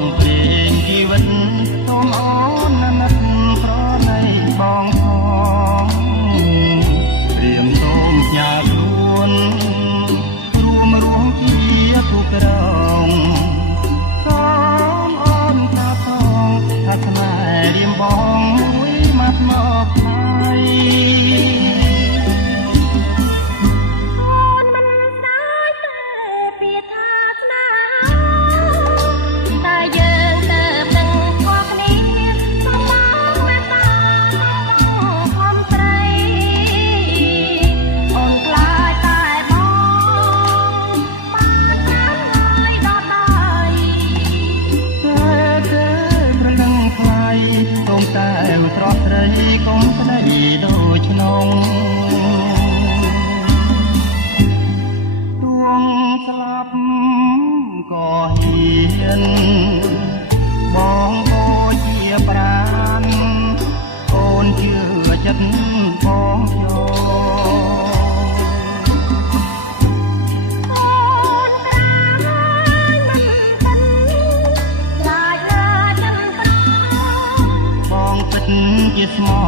ងភ្លេងជីវិតសូមអូនណាស់ប្រណីបងផងព្រាមសូមផ្ញើខ្លួនរួមជាទូក្រងសូមអូនថាផងថាស្នេហ៍រៀមបងមួយម៉ាត់មកថ្មីតែត្រស់ត្រីកុំស្ដីដូចក្នុងទួងស្លាប់ក៏ហ៊ានបងក៏ជាប្រាណអូនជឿចិត្តបងជាស្មោ